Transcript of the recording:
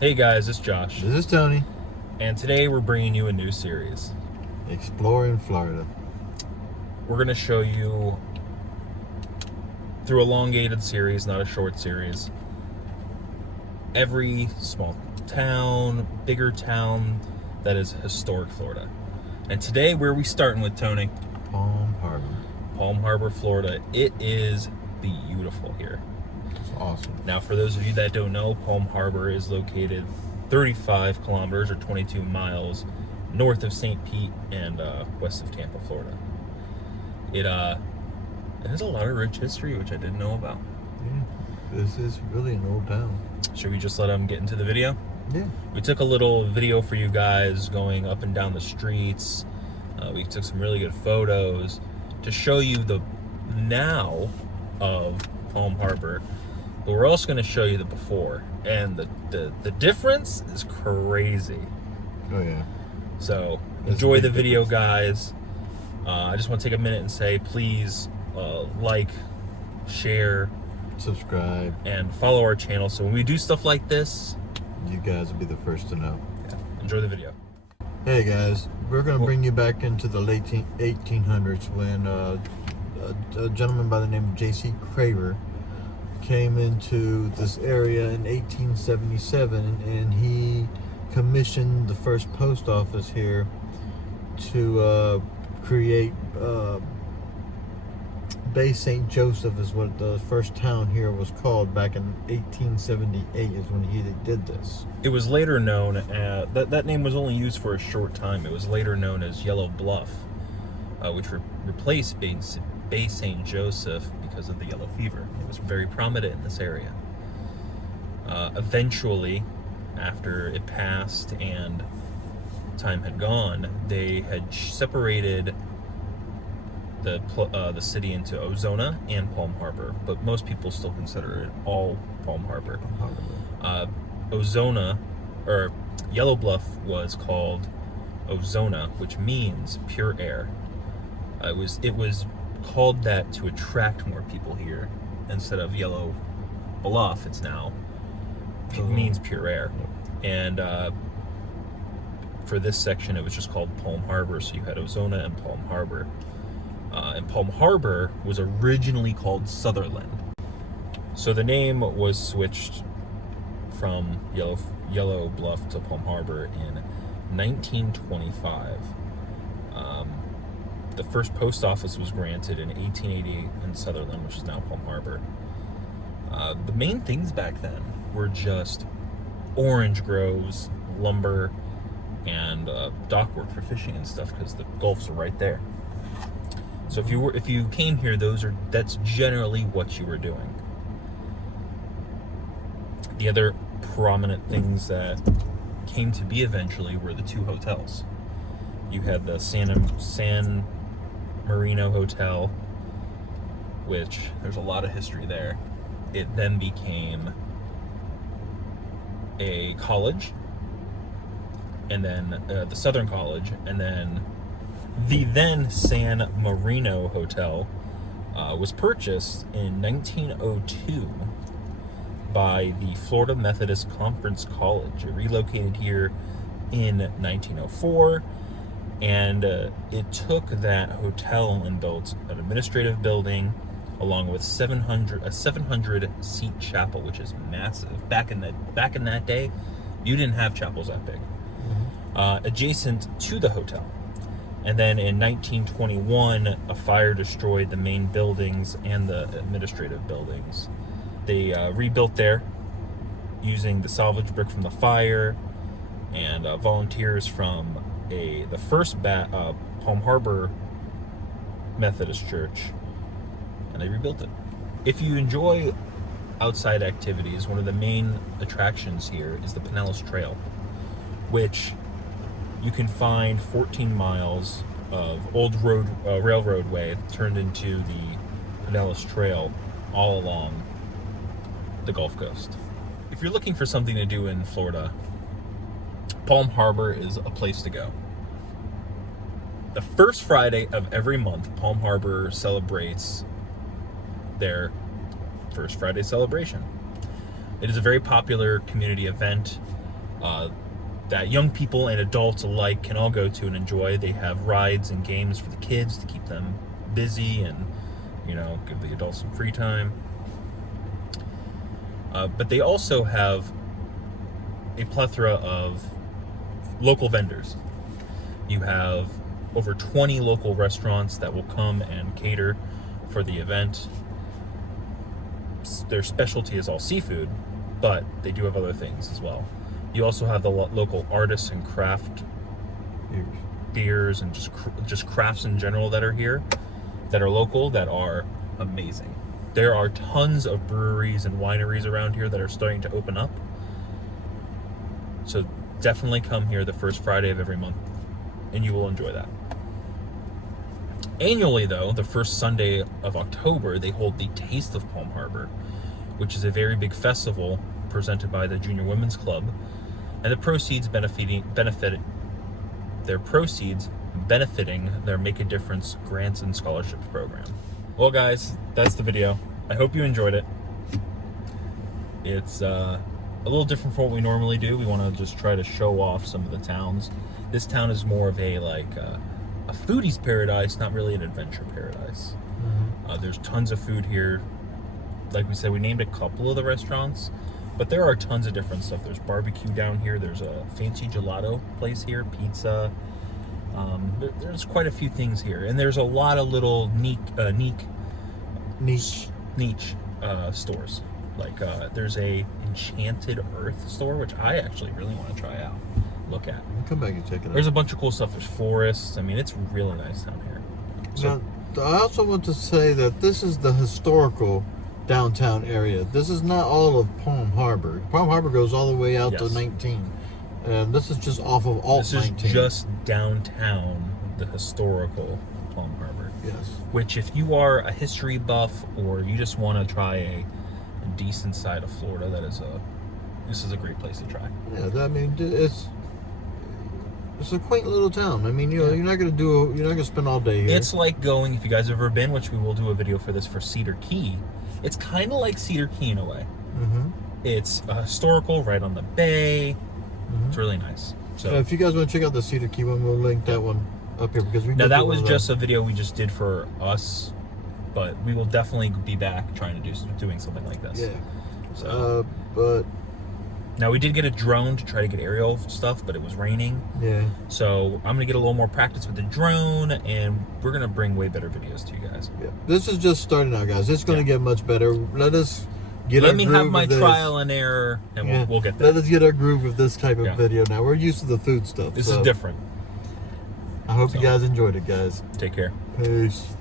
Hey guys, it's Josh, This is Tony, and today we're bringing you a new series. exploring Florida. We're going to show you, through a elongated series, not a short series, every small town, bigger town that is historic Florida. And today, where are we starting with, Tony? Palm Harbor. Palm Harbor, Florida. It is beautiful here. It's awesome. Now, for those of you that don't know, Palm Harbor is located 35 kilometers or 22 miles north of St. Pete and west of Tampa, Florida. It has a lot of rich history, which I didn't know about. Yeah, this is really an old town. Should we just let them get into the video? Yeah. We took a little video for you guys going up and down the streets. We took some really good photos to show you the now of Palm Harbor. But we're also going to show you the before. And the difference is crazy. Oh, yeah. So There's enjoy a the big video, difference. guys. I just want to take a minute and say, please like, share, Subscribe. and follow our channel. So when we do stuff like this, You guys will be the first to know. enjoy the video. Hey, guys. We're going to bring you back into the late 1800s when a gentleman by the name of J.C. Craver came into this area in 1877, and he commissioned the first post office here to create Bay St. Joseph is what the first town here was called back in 1878 is when he did this. It was later known as, that name was only used for a short time. It was later known as Yellow Bluff, which replaced Bay St. Joseph because of the yellow fever. It was very prominent in this area. Eventually, after it passed and time had gone, they had separated the city into Ozona and Palm Harbor, but most people still consider it all Palm Harbor. Ozona, or Yellow Bluff, was called Ozona, which means pure air. It was called that to attract more people here. Instead of Yellow Bluff, it's now it means pure air. And for this section, it was just called Palm Harbor. So you had Ozona and Palm Harbor. And Palm Harbor was originally called Sutherland. So the name was switched from Yellow Bluff to Palm Harbor in 1925. The first post office was granted in 1888 in Sutherland, which is now Palm Harbor. The main things back then were just orange groves, lumber, and dock work for fishing and stuff, because the Gulfs are right there. So if you came here, that's generally what you were doing. The other prominent things that came to be eventually were the two hotels. You had the San Marino Hotel, which there's a lot of history there. It then became a college, and then the Southern College, and then the then San Marino Hotel was purchased in 1902 by the Florida Methodist Conference College. It relocated here in 1904, and it took that hotel and built an administrative building along with a 700 seat chapel, which is massive. Back in that day, you didn't have chapels that big. Adjacent to the hotel. And then in 1921, a fire destroyed the main buildings and the administrative buildings. They rebuilt there using the salvage brick from the fire and volunteers from the first Palm Harbor Methodist Church, and they rebuilt it. If you enjoy outside activities, one of the main attractions here is the Pinellas Trail, which you can find 14 miles of old railroad way turned into the Pinellas Trail all along the Gulf Coast. If you're looking for something to do in Florida, Palm Harbor is a place to go. The first Friday of every month, Palm Harbor celebrates their First Friday celebration. It is a very popular community event. that young people and adults alike can all go to and enjoy. They have rides and games for the kids to keep them busy and, you know, give the adults some free time. But they also have a plethora of local vendors. You have over 20 local restaurants that will come and cater for the event. Their specialty is all seafood, but they do have other things as well. You also have the local artists and craft beers and just crafts in general that are here, that are local, that are amazing. There are tons of breweries and wineries around here that are starting to open up. So definitely come here the first Friday of every month, and you will enjoy that. Annually, though, the first Sunday of October, they hold the Taste of Palm Harbor, which is a very big festival presented by the Junior Women's Club, and the proceeds benefiting their Make a Difference grants and scholarships program. Well, guys, that's the video. I hope you enjoyed it. It's a little different from what we normally do. We want to just try to show off some of the towns. This town is more of a a foodie's paradise, not really an adventure paradise. Mm-hmm. There's tons of food here. Like we said, we named a couple of the restaurants, but there are tons of different stuff. There's barbecue down here. There's a fancy gelato place here, pizza. There's quite a few things here, and there's a lot of little niche stores. Like there's a Enchanted Earth store, which I actually really want to try out. Look at. Come back and check it out. There's a bunch of cool stuff. There's forests. I mean, it's really nice down here. So, now, I also want to say that this is the historical downtown area. This is not all of Palm Harbor. Palm Harbor goes all the way out to 19. And this is just off of Alt 19. This is just downtown, the historical Palm Harbor. Yes. Which, if you are a history buff or you just want to try a decent side of Florida, this is a great place to try. Yeah, I mean, it's a quaint little town. I mean, you're not gonna spend all day here. It's like going, if you guys have ever been, which we will do a video for this, for Cedar Key. It's kind of like Cedar Key in a way. Mm-hmm. It's historical, right on the bay. Mm-hmm. It's really nice. So if you guys want to check out the Cedar Key one, we'll link that one up here because that was just a video we just did for us, but we will definitely be back trying to doing something like this. Yeah. So, but now we did get a drone to try to get aerial stuff, but it was raining. Yeah. So I'm gonna get a little more practice with the drone, and we're gonna bring way better videos to you guys. Yeah. This is just starting out, guys. It's gonna get much better. Let me have my trial and error, and we'll get there. Let us get our groove with this type of video now. We're used to the food stuff. This is different. I hope you guys enjoyed it, guys. Take care. Peace.